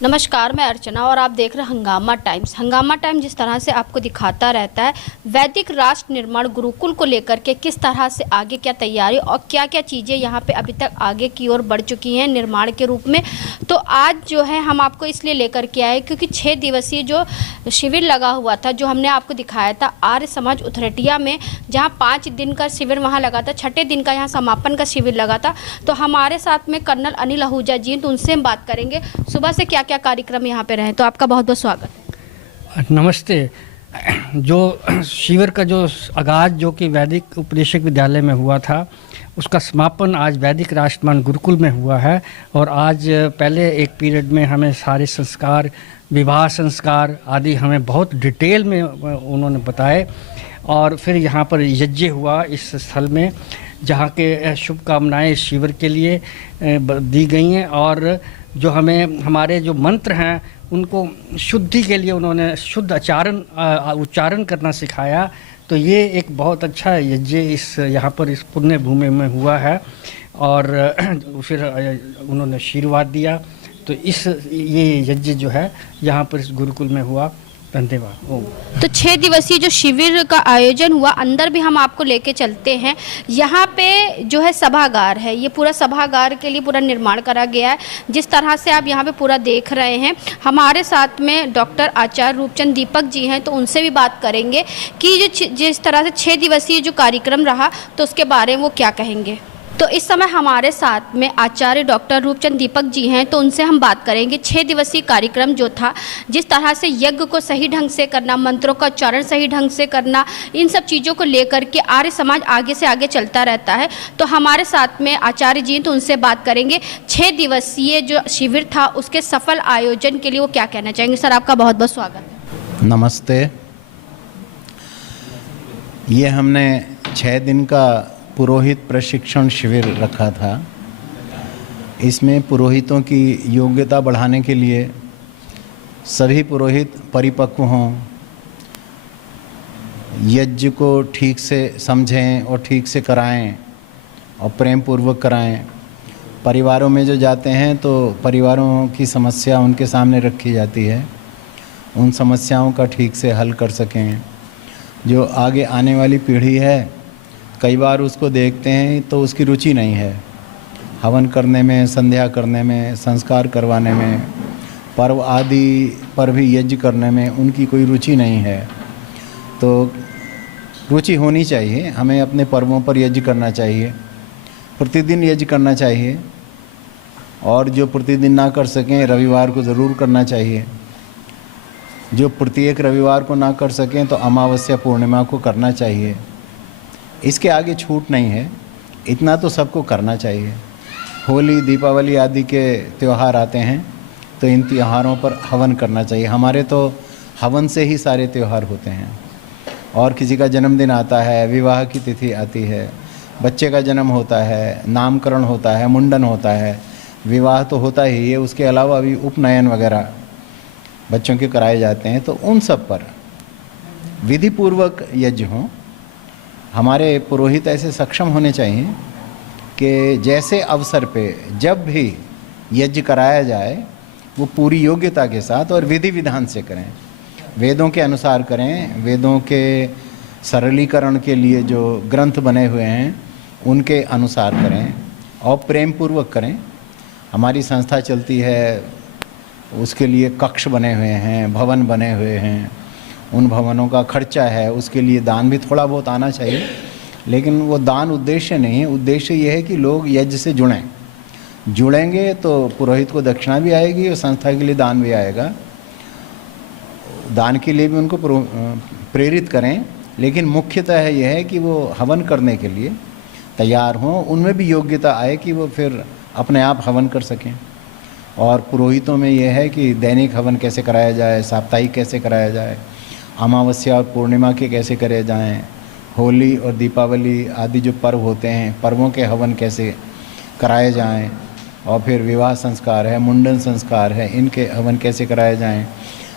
नमस्कार, मैं अर्चना और आप देख रहे हैं हंगामा टाइम्स। हंगामा टाइम्स जिस तरह से आपको दिखाता रहता है वैदिक राष्ट्र निर्माण गुरुकुल को लेकर के किस तरह से आगे क्या तैयारी और क्या क्या चीज़ें यहाँ पे अभी तक आगे की ओर बढ़ चुकी हैं निर्माण के रूप में। तो आज जो है हम आपको इसलिए लेकर के आए क्योंकि 6 दिवसीय जो शिविर लगा हुआ था, जो हमने आपको दिखाया था आर्य समाज उथरटिया में, जहाँ 5 दिन का शिविर वहाँ लगा था, 6ठे दिन का यहाँ समापन का शिविर लगा था। तो हमारे साथ में कर्नल अनिल आहूजा जी, तो उनसे हम बात करेंगे सुबह से क्या क्या कार्यक्रम यहाँ पे रहे। तो आपका बहुत बहुत स्वागत है। नमस्ते। जो शिविर का जो आगाज़ जो कि वैदिक उपदेशक विद्यालय में हुआ था, उसका समापन आज वैदिक राष्ट्रमान गुरुकुल में हुआ है। और आज पहले एक पीरियड में हमें सारे संस्कार, विवाह संस्कार आदि हमें बहुत डिटेल में उन्होंने बताए। और फिर यहाँ पर यज्ञ हुआ इस स्थल में, जहाँ के शुभकामनाएँ इस शिविर के लिए दी गई हैं। और जो हमें हमारे जो मंत्र हैं उनको शुद्धि के लिए उन्होंने शुद्ध उच्चारण करना सिखाया। तो ये एक बहुत अच्छा यज्ञ इस यहाँ पर इस पुण्य भूमि में हुआ है। और फिर उन्होंने आशीर्वाद दिया। तो ये यज्ञ जो है यहाँ पर इस गुरुकुल में हुआ। धन्यवाद। तो 6 दिवसीय जो शिविर का आयोजन हुआ, अंदर भी हम आपको लेके चलते हैं। यहाँ पे जो है सभागार है, ये पूरा सभागार के लिए पूरा निर्माण करा गया है। जिस तरह से आप यहाँ पे पूरा देख रहे हैं, हमारे साथ में डॉक्टर आचार्य रूपचंद दीपक जी हैं, तो उनसे भी बात करेंगे कि जिस तरह से 6 दिवसीय जो कार्यक्रम रहा तो उसके बारे में वो क्या कहेंगे। तो इस समय हमारे साथ में आचार्य डॉक्टर रूपचंद दीपक जी हैं, तो उनसे हम बात करेंगे 6 दिवसीय कार्यक्रम जो था, जिस तरह से यज्ञ को सही ढंग से करना, मंत्रों का उच्चारण सही ढंग से करना, इन सब चीज़ों को लेकर के आर्य समाज आगे से आगे चलता रहता है। तो हमारे साथ में आचार्य जी, तो उनसे बात करेंगे 6 दिवसीय जो शिविर था उसके सफल आयोजन के लिए वो क्या कहना चाहेंगे। सर, आपका बहुत बहुत स्वागत है। नमस्ते। ये हमने 6 दिन का पुरोहित प्रशिक्षण शिविर रखा था। इसमें पुरोहितों की योग्यता बढ़ाने के लिए सभी पुरोहित परिपक्व हों, यज्ञ को ठीक से समझें और ठीक से कराएं और प्रेम पूर्वक कराएं। परिवारों में जो जाते हैं तो परिवारों की समस्या उनके सामने रखी जाती है, उन समस्याओं का ठीक से हल कर सकें। जो आगे आने वाली पीढ़ी है, कई बार उसको देखते हैं तो उसकी रुचि नहीं है हवन करने में, संध्या करने में, संस्कार करवाने में, पर्व आदि पर भी यज्ञ करने में उनकी कोई रुचि नहीं है। तो रुचि होनी चाहिए। हमें अपने पर्वों पर यज्ञ करना चाहिए, प्रतिदिन यज्ञ करना चाहिए। और जो प्रतिदिन ना कर सकें, रविवार को ज़रूर करना चाहिए। जो प्रत्येक रविवार को ना कर सकें तो अमावस्या पूर्णिमा को करना चाहिए। इसके आगे छूट नहीं है, इतना तो सबको करना चाहिए। होली, दीपावली आदि के त्यौहार आते हैं तो इन त्योहारों पर हवन करना चाहिए। हमारे तो हवन से ही सारे त्यौहार होते हैं। और किसी का जन्मदिन आता है, विवाह की तिथि आती है, बच्चे का जन्म होता है, नामकरण होता है, मुंडन होता है, विवाह तो होता ही है। उसके अलावा अभी उपनयन वगैरह बच्चों के कराए जाते हैं। तो उन सब पर विधिपूर्वक यज्ञ हों। हमारे पुरोहित ऐसे सक्षम होने चाहिए कि जैसे अवसर पे जब भी यज्ञ कराया जाए वो पूरी योग्यता के साथ और विधि विधान से करें, वेदों के अनुसार करें। वेदों के सरलीकरण के लिए जो ग्रंथ बने हुए हैं उनके अनुसार करें और प्रेम पूर्वक करें। हमारी संस्था चलती है, उसके लिए कक्ष बने हुए हैं, भवन बने हुए हैं, उन भवनों का खर्चा है, उसके लिए दान भी थोड़ा बहुत आना चाहिए। लेकिन वो दान उद्देश्य नहीं है। उद्देश्य ये है कि लोग यज्ञ से जुड़ेंगे तो पुरोहित को दक्षिणा भी आएगी और संस्था के लिए दान भी आएगा। दान के लिए भी उनको प्रेरित करें, लेकिन मुख्यतः यह है कि वो हवन करने के लिए तैयार हों, उनमें भी योग्यता आए कि वो फिर अपने आप हवन कर सकें। और पुरोहितों में यह है कि दैनिक हवन कैसे कराया जाए, साप्ताहिक कैसे कराया जाए, अमावस्या और पूर्णिमा के कैसे करे जाएं, होली और दीपावली आदि जो पर्व होते हैं, पर्वों के हवन कैसे कराए जाएं, और फिर विवाह संस्कार है, मुंडन संस्कार है, इनके हवन कैसे कराए जाएं।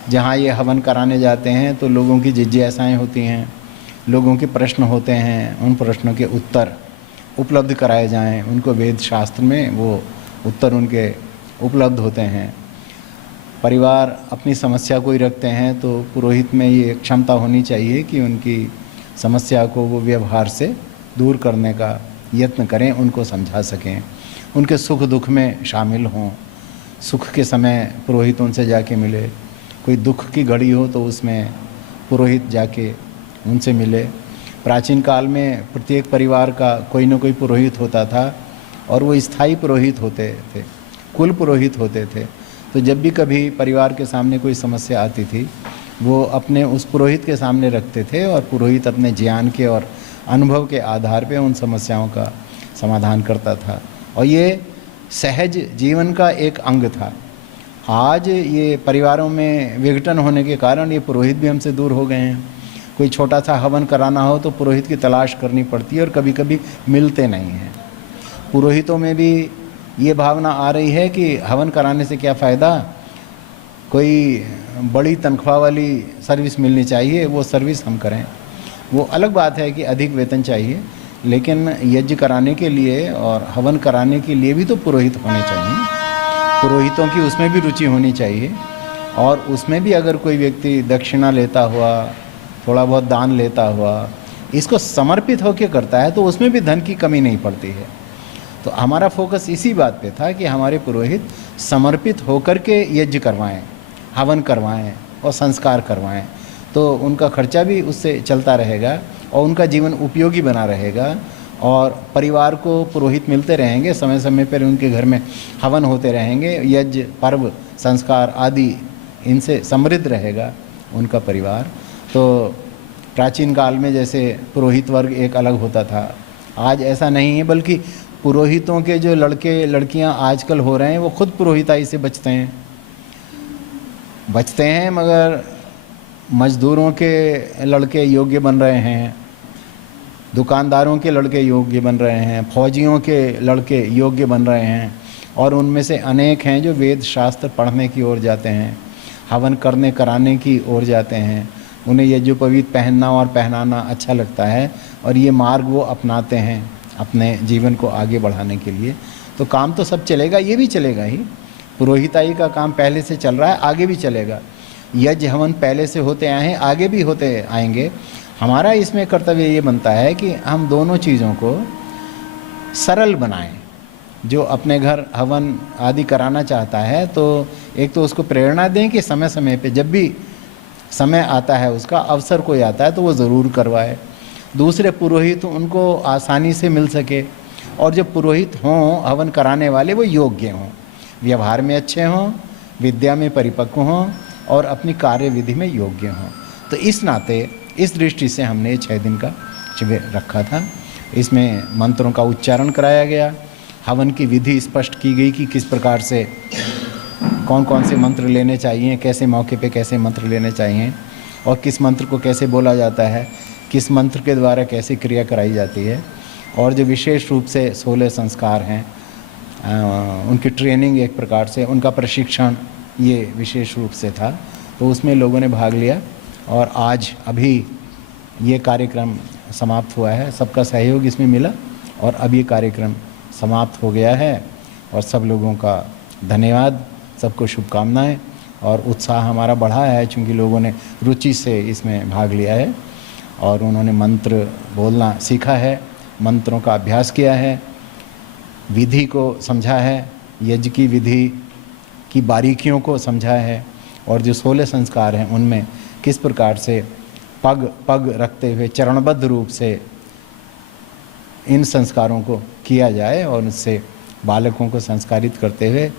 जहाँ ये हवन कराने जाते हैं तो लोगों की जिज्ञासाएं होती हैं, लोगों के प्रश्न होते हैं, उन प्रश्नों के उत्तर उपलब्ध कराए जाएं। उनको वेद शास्त्र में वो उत्तर उनके उपलब्ध होते हैं। परिवार अपनी समस्या को ही रखते हैं, तो पुरोहित में ये क्षमता होनी चाहिए कि उनकी समस्या को वो व्यवहार से दूर करने का यत्न करें, उनको समझा सकें, उनके सुख दुख में शामिल हों। सुख के समय पुरोहित उनसे जाके मिले, कोई दुख की घड़ी हो तो उसमें पुरोहित जाके उनसे मिले। प्राचीन काल में प्रत्येक परिवार का कोई न कोई पुरोहित होता था और वो स्थायी पुरोहित होते थे, कुल पुरोहित होते थे। तो जब भी कभी परिवार के सामने कोई समस्या आती थी, वो अपने उस पुरोहित के सामने रखते थे और पुरोहित अपने ज्ञान के और अनुभव के आधार पे उन समस्याओं का समाधान करता था, और ये सहज जीवन का एक अंग था। आज ये परिवारों में विघटन होने के कारण ये पुरोहित भी हमसे दूर हो गए हैं। कोई छोटा सा हवन कराना हो तो पुरोहित की तलाश करनी पड़ती है और कभी कभी मिलते नहीं हैं। पुरोहितों में भी ये भावना आ रही है कि हवन कराने से क्या फ़ायदा, कोई बड़ी तनख्वाह वाली सर्विस मिलनी चाहिए, वो सर्विस हम करें। वो अलग बात है कि अधिक वेतन चाहिए, लेकिन यज्ञ कराने के लिए और हवन कराने के लिए भी तो पुरोहित होने चाहिए। पुरोहितों की उसमें भी रुचि होनी चाहिए, और उसमें भी अगर कोई व्यक्ति दक्षिणा लेता हुआ, थोड़ा बहुत दान लेता हुआ, इसको समर्पित होकर करता है तो उसमें भी धन की कमी नहीं पड़ती है। तो हमारा फोकस इसी बात पे था कि हमारे पुरोहित समर्पित होकर के यज्ञ करवाएं, हवन करवाएं और संस्कार करवाएं, तो उनका खर्चा भी उससे चलता रहेगा और उनका जीवन उपयोगी बना रहेगा, और परिवार को पुरोहित मिलते रहेंगे, समय समय पर उनके घर में हवन होते रहेंगे, यज्ञ पर्व संस्कार आदि इनसे समृद्ध रहेगा उनका परिवार। तो प्राचीन काल में जैसे पुरोहित वर्ग एक अलग होता था, आज ऐसा नहीं है, बल्कि पुरोहितों के जो लड़के लड़कियां आजकल हो रहे हैं वो खुद पुरोहिताई से बचते हैं, मगर मजदूरों के लड़के योग्य बन रहे हैं, दुकानदारों के लड़के योग्य बन रहे हैं, फौजियों के लड़के योग्य बन रहे हैं, और उनमें से अनेक हैं जो वेद शास्त्र पढ़ने की ओर जाते हैं, हवन करने कराने की ओर जाते हैं। उन्हें यज्ञोपवीत पहनना और पहनाना अच्छा लगता है, और ये मार्ग वो अपनाते हैं अपने जीवन को आगे बढ़ाने के लिए। तो काम तो सब चलेगा, ये भी चलेगा ही। पुरोहिताई का काम पहले से चल रहा है, आगे भी चलेगा। यज्ञ हवन पहले से होते आए हैं, आगे भी होते आएंगे। हमारा इसमें कर्तव्य ये बनता है कि हम दोनों चीज़ों को सरल बनाएं। जो अपने घर हवन आदि कराना चाहता है, तो एक तो उसको प्रेरणा दें कि समय समय पे, जब भी समय आता है, उसका अवसर कोई आता है तो वो ज़रूर करवाए। दूसरे पुरोहित उनको आसानी से मिल सके, और जो पुरोहित हों हवन कराने वाले वो योग्य हों, व्यवहार में अच्छे हों, विद्या में परिपक्व हों और अपनी कार्यविधि में योग्य हों। तो इस नाते, इस दृष्टि से हमने 6 दिन का शिविर रखा था। इसमें मंत्रों का उच्चारण कराया गया, हवन की विधि स्पष्ट की गई कि किस प्रकार से कौन कौन से मंत्र लेने चाहिए, कैसे मौके पे कैसे मंत्र लेने चाहिए, और किस मंत्र को कैसे बोला जाता है, किस मंत्र के द्वारा कैसे क्रिया कराई जाती है। और जो विशेष रूप से 16 संस्कार हैं, उनकी ट्रेनिंग एक प्रकार से, उनका प्रशिक्षण ये विशेष रूप से था। तो उसमें लोगों ने भाग लिया, और आज अभी ये कार्यक्रम समाप्त हुआ है। सबका सहयोग इसमें मिला, और अब ये कार्यक्रम समाप्त हो गया है। और सब लोगों का धन्यवाद, सबको शुभकामनाएं, और उत्साह हमारा बढ़ा है चूँकि लोगों ने रुचि से इसमें भाग लिया है और उन्होंने मंत्र बोलना सीखा है, मंत्रों का अभ्यास किया है, विधि को समझा है, यज्ञ की विधि की बारीकियों को समझा है, और जो 16 संस्कार हैं उनमें किस प्रकार से पग पग रखते हुए चरणबद्ध रूप से इन संस्कारों को किया जाए, और उससे बालकों को संस्कारित करते हुए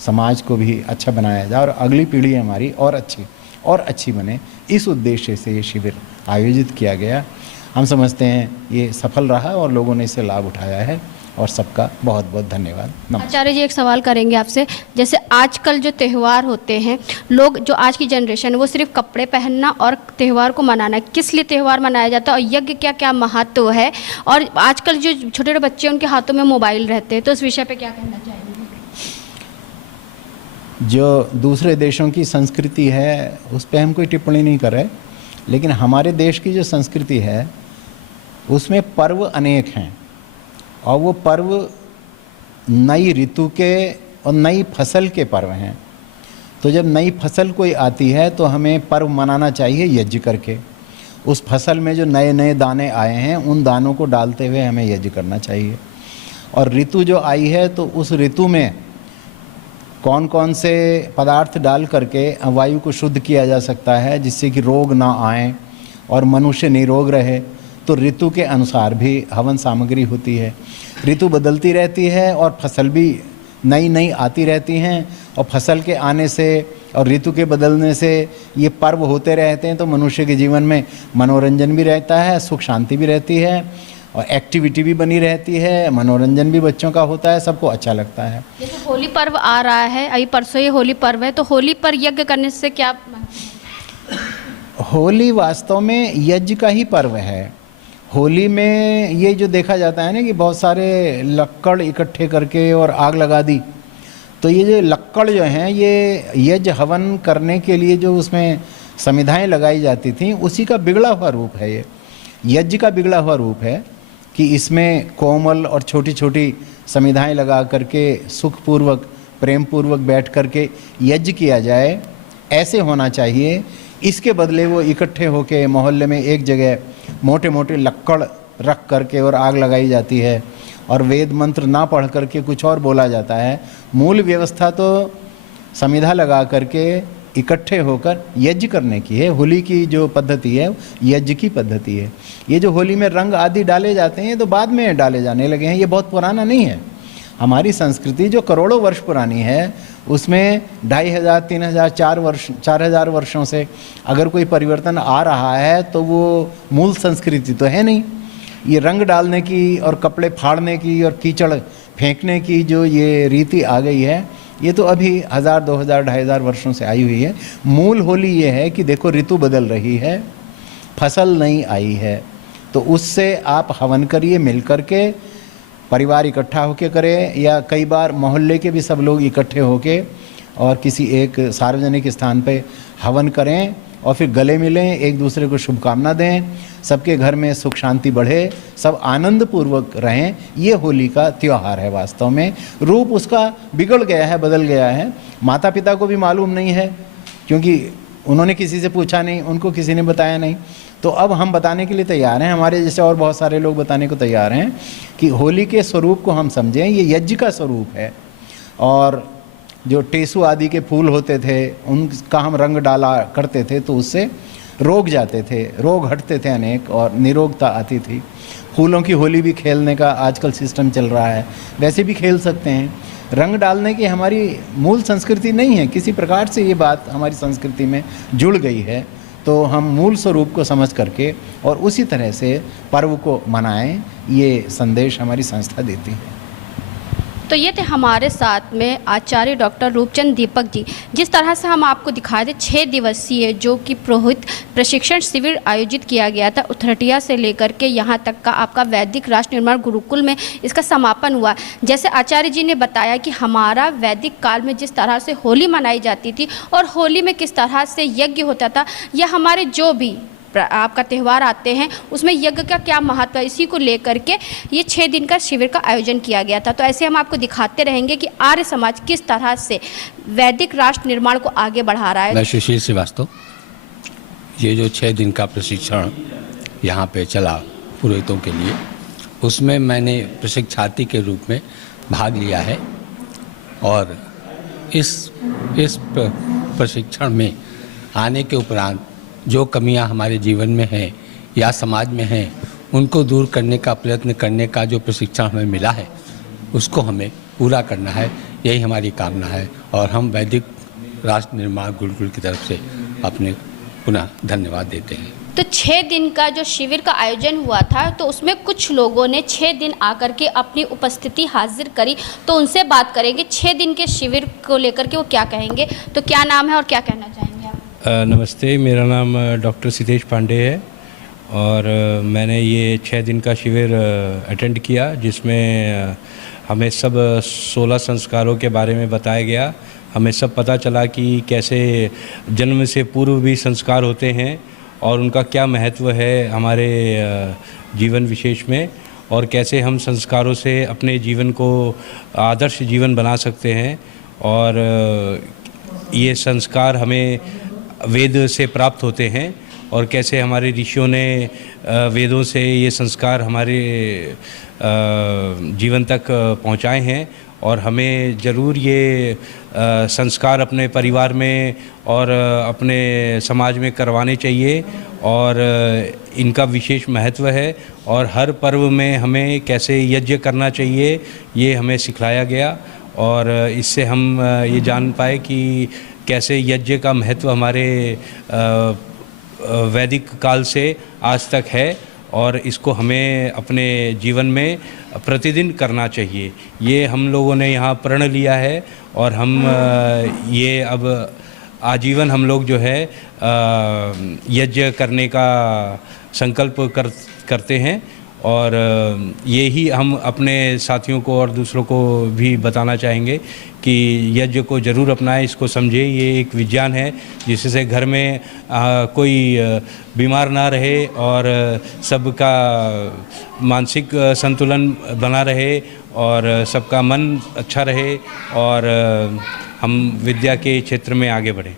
समाज को भी अच्छा बनाया जाए और अगली पीढ़ी हमारी और अच्छी बने। इस उद्देश्य से ये शिविर आयोजित किया गया। हम समझते हैं ये सफल रहा और लोगों ने इससे लाभ उठाया है, और सबका बहुत बहुत धन्यवाद। नमस्कार। आचार्य जी, एक सवाल करेंगे आपसे। जैसे आजकल जो त्यौहार होते हैं, लोग जो आज की जनरेशन है वो सिर्फ कपड़े पहनना और त्यौहार को मनाना, किस लिए त्यौहार मनाया जाता है और यज्ञ क्या क्या महत्व है, और आजकल जो छोटे छोटे बच्चे हैं उनके हाथों में मोबाइल रहते हैं, तो इस विषय पे क्या कहना चाहेंगे? जो दूसरे देशों की संस्कृति है उस पर हम कोई टिप्पणी नहीं कर रहे, लेकिन हमारे देश की जो संस्कृति है उसमें पर्व अनेक हैं, और वो पर्व नई ऋतु के और नई फसल के पर्व हैं। तो जब नई फसल कोई आती है तो हमें पर्व मनाना चाहिए यज्ञ करके। उस फसल में जो नए नए दाने आए हैं उन दानों को डालते हुए हमें यज्ञ करना चाहिए। और ऋतु जो आई है तो उस ऋतु में कौन कौन से पदार्थ डाल करके वायु को शुद्ध किया जा सकता है जिससे कि रोग ना आए और मनुष्य निरोग रहे, तो ऋतु के अनुसार भी हवन सामग्री होती है। ऋतु बदलती रहती है और फसल भी नई नई आती रहती हैं, और फसल के आने से और ऋतु के बदलने से ये पर्व होते रहते हैं, तो मनुष्य के जीवन में मनोरंजन भी रहता है, सुख शांति भी रहती है और एक्टिविटी भी बनी रहती है, मनोरंजन भी बच्चों का होता है, सबको अच्छा लगता है। जैसे होली पर्व आ रहा है, अभी परसों ये होली पर्व है, तो होली पर यज्ञ करने से क्या? होली वास्तव में यज्ञ का ही पर्व है। होली में ये जो देखा जाता है ना कि बहुत सारे लक्कड़ इकट्ठे करके और आग लगा दी, तो ये जो लक्कड़ जो हैं ये यज्ञ हवन करने के लिए जो उसमें समिधाएं लगाई जाती थीं उसी का बिगड़ा हुआ रूप है। ये यज्ञ का बिगड़ा हुआ रूप है कि इसमें कोमल और छोटी छोटी समिधाएं लगा करके सुखपूर्वक प्रेमपूर्वक बैठ करके यज्ञ किया जाए, ऐसे होना चाहिए। इसके बदले वो इकट्ठे होके मोहल्ले में एक जगह मोटे मोटे लक्कड़ रख करके और आग लगाई जाती है और वेद मंत्र ना पढ़ करके कुछ और बोला जाता है। मूल व्यवस्था तो समिधा लगा करके इकट्ठे होकर यज्ञ करने की है। होली की जो पद्धति है यज्ञ की पद्धति है। ये जो होली में रंग आदि डाले जाते हैं ये तो बाद में डाले जाने लगे हैं, ये बहुत पुराना नहीं है। हमारी संस्कृति जो करोड़ों वर्ष पुरानी है उसमें 2500, 3000, 4000 वर्षों से अगर कोई परिवर्तन आ रहा है तो वो मूल संस्कृति तो है नहीं। ये रंग डालने की और कपड़े फाड़ने की और कीचड़ फेंकने की जो ये रीति आ गई है ये तो अभी 1000, 2000, 2500 वर्षों से आई हुई है। मूल होली ये है कि देखो ऋतु बदल रही है, फसल नहीं आई है, तो उससे आप हवन करिए मिल करके, परिवार इकट्ठा होके करें या कई बार मोहल्ले के भी सब लोग इकट्ठे होके और किसी एक सार्वजनिक स्थान पे हवन करें और फिर गले मिलें, एक दूसरे को शुभकामना दें, सबके घर में सुख शांति बढ़े, सब आनंद पूर्वक रहें। ये होली का त्यौहार है। वास्तव में रूप उसका बिगड़ गया है, बदल गया है। माता पिता को भी मालूम नहीं है क्योंकि उन्होंने किसी से पूछा नहीं, उनको किसी ने बताया नहीं। तो अब हम बताने के लिए तैयार हैं, हमारे जैसे और बहुत सारे लोग बताने को तैयार हैं कि होली के स्वरूप को हम समझें। ये यज्ञ का स्वरूप है और जो टेसु आदि के फूल होते थे उनका हम रंग डाला करते थे तो उससे रोग जाते थे, रोग हटते थे अनेक और निरोगता आती थी। फूलों की होली भी खेलने का आजकल सिस्टम चल रहा है, वैसे भी खेल सकते हैं। रंग डालने की हमारी मूल संस्कृति नहीं है, किसी प्रकार से ये बात हमारी संस्कृति में जुड़ गई है। तो हम मूल स्वरूप को समझ करके और उसी तरह से पर्व को मनाएं, ये संदेश हमारी संस्था देती है। तो ये थे हमारे साथ में आचार्य डॉक्टर रूपचंद दीपक जी। जिस तरह से हम आपको दिखाए थे 6 दिवसीय जो कि पुरोहित प्रशिक्षण शिविर आयोजित किया गया था उथरटिया से लेकर के यहाँ तक का आपका वैदिक राष्ट्र निर्माण गुरुकुल में इसका समापन हुआ। जैसे आचार्य जी ने बताया कि हमारा वैदिक काल में जिस तरह से होली मनाई जाती थी और होली में किस तरह से यज्ञ होता था, या हमारे जो भी आपका त्यौहार आते हैं उसमें यज्ञ का क्या महत्व है, इसी को लेकर के ये 6 दिन का शिविर का आयोजन किया गया था। तो ऐसे हम आपको दिखाते रहेंगे कि आर्य समाज किस तरह से वैदिक राष्ट्र निर्माण को आगे बढ़ा रहा है। मैं सुशील श्रीवास्तव। ये जो 6 दिन का प्रशिक्षण यहाँ पे चला पुरोहितों के लिए, उसमें मैंने प्रशिक्षार्थी के रूप में भाग लिया है और इस प्रशिक्षण में आने के उपरांत जो कमियां हमारे जीवन में हैं या समाज में हैं उनको दूर करने का प्रयत्न करने का जो प्रशिक्षण हमें मिला है उसको हमें पूरा करना है, यही हमारी कामना है। और हम वैदिक राष्ट्र निर्माण गुरुकुल की तरफ से अपने पुनः धन्यवाद देते हैं। तो 6 दिन का जो शिविर का आयोजन हुआ था तो उसमें कुछ लोगों ने 6 दिन आकर के अपनी उपस्थिति हाजिर करी, तो उनसे बात करेंगे 6 दिन के शिविर को लेकर के वो क्या कहेंगे। तो क्या नाम है और क्या कहना चाहेंगे आप? नमस्ते, मेरा नाम डॉक्टर सिद्धेश पांडे है और मैंने ये 6 दिन का शिविर अटेंड किया जिसमें हमें सब 16 संस्कारों के बारे में बताया गया। हमें सब पता चला कि कैसे जन्म से पूर्व भी संस्कार होते हैं और उनका क्या महत्व है हमारे जीवन विशेष में, और कैसे हम संस्कारों से अपने जीवन को आदर्श जीवन बना सकते हैं। और ये संस्कार हमें वेद से प्राप्त होते हैं और कैसे हमारे ऋषियों ने वेदों से ये संस्कार हमारे जीवन तक पहुंचाए हैं और हमें ज़रूर ये संस्कार अपने परिवार में और अपने समाज में करवाने चाहिए और इनका विशेष महत्व है और हर पर्व में हमें कैसे यज्ञ करना चाहिए ये हमें सिखलाया गया और इससे हम ये जान पाए कि कैसे यज्ञ का महत्व हमारे वैदिक काल से आज तक है और इसको हमें अपने जीवन में प्रतिदिन करना चाहिए। ये हम लोगों ने यहाँ प्रण लिया है और हम ये अब आजीवन हम लोग जो है यज्ञ करने का संकल्प करते हैं और ये ही हम अपने साथियों को और दूसरों को भी बताना चाहेंगे कि यज्ञ को ज़रूर अपनाएं, इसको समझें। ये एक विज्ञान है जिससे घर में कोई बीमार ना रहे और सबका मानसिक संतुलन बना रहे और सबका मन अच्छा रहे और हम विद्या के क्षेत्र में आगे बढ़ें।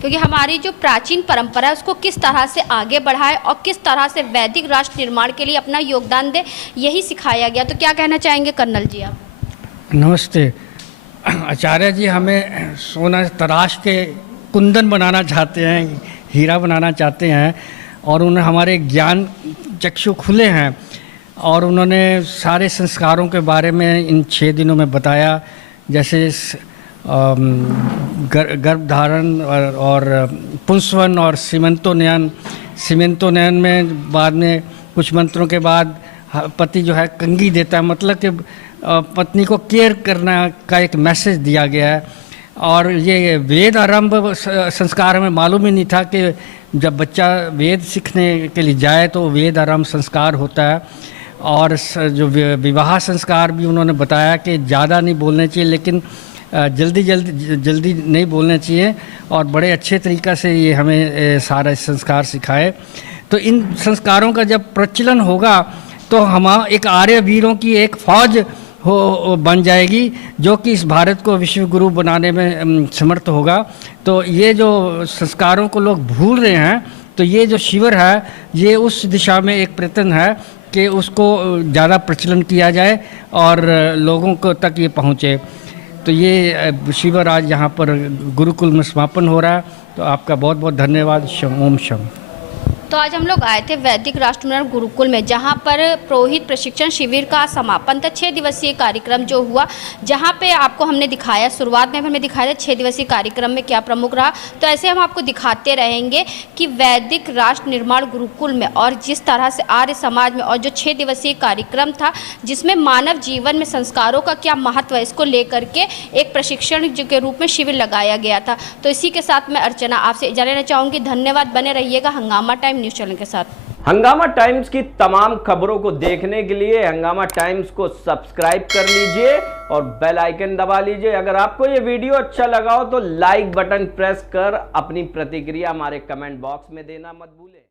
क्योंकि हमारी जो प्राचीन परंपरा है उसको किस तरह से आगे बढ़ाए और किस तरह से वैदिक राष्ट्र निर्माण के लिए अपना योगदान दे, यही सिखाया गया। तो क्या कहना चाहेंगे कर्नल जी आप? नमस्ते आचार्य जी, हमें सोना तराश के कुंदन बनाना चाहते हैं, हीरा बनाना चाहते हैं और उन्हें हमारे ज्ञान चक्षु खुले हैं और उन्होंने सारे संस्कारों के बारे में इन 6 दिनों में बताया। जैसे गर्भधारण और पुंसवन और सीमेंतोनयन में बाद में कुछ मंत्रों के बाद पति जो है कंगी देता है, मतलब कि पत्नी को केयर करना का एक मैसेज दिया गया है। और ये वेद आरंभ संस्कार हमें मालूम ही नहीं था कि जब बच्चा वेद सीखने के लिए जाए तो वेद आरंभ संस्कार होता है। और जो विवाह संस्कार भी उन्होंने बताया कि ज़्यादा नहीं बोलने चाहिए, लेकिन जल्दी नहीं बोलना चाहिए और बड़े अच्छे तरीक़ा से ये हमें सारा संस्कार सिखाए। तो इन संस्कारों का जब प्रचलन होगा तो हम एक आर्य वीरों की एक फौज बन जाएगी जो कि इस भारत को विश्व गुरु बनाने में समर्थ होगा। तो ये जो संस्कारों को लोग भूल रहे हैं, तो ये जो शिविर है ये उस दिशा में एक प्रयत्न है कि उसको ज़्यादा प्रचलन किया जाए और लोगों को तक ये पहुँचे। तो ये शिविर आज यहाँ पर गुरुकुल में समापन हो रहा है। तो आपका बहुत बहुत धन्यवाद। ओम शम। तो आज हम लोग आए थे वैदिक राष्ट्र निर्माण गुरुकुल में, जहाँ पर पुरोहित प्रशिक्षण शिविर का समापन था। 6 दिवसीय कार्यक्रम जो हुआ, जहाँ पे आपको हमने दिखाया, शुरुआत में हमें दिखाया था 6 दिवसीय कार्यक्रम में क्या प्रमुख रहा। तो ऐसे हम आपको दिखाते रहेंगे कि वैदिक राष्ट्र निर्माण गुरुकुल में और जिस तरह से आर्य समाज में और जो 6 दिवसीय कार्यक्रम था जिसमें मानव जीवन में संस्कारों का क्या महत्व है, इसको लेकर के एक प्रशिक्षण के रूप में शिविर लगाया गया था। तो इसी के साथ मैं अर्चना आपसे इजाज़त लेना चाहूँगी। धन्यवाद। बने रहिएगा हंगामा टाइम न्यूज़ चैनल के साथ। हंगामा टाइम्स की तमाम खबरों को देखने के लिए हंगामा टाइम्स को सब्सक्राइब कर लीजिए और बेल आइकन दबा लीजिए। अगर आपको ये वीडियो अच्छा लगा हो तो लाइक बटन प्रेस कर अपनी प्रतिक्रिया हमारे कमेंट बॉक्स में देना मत भूलें।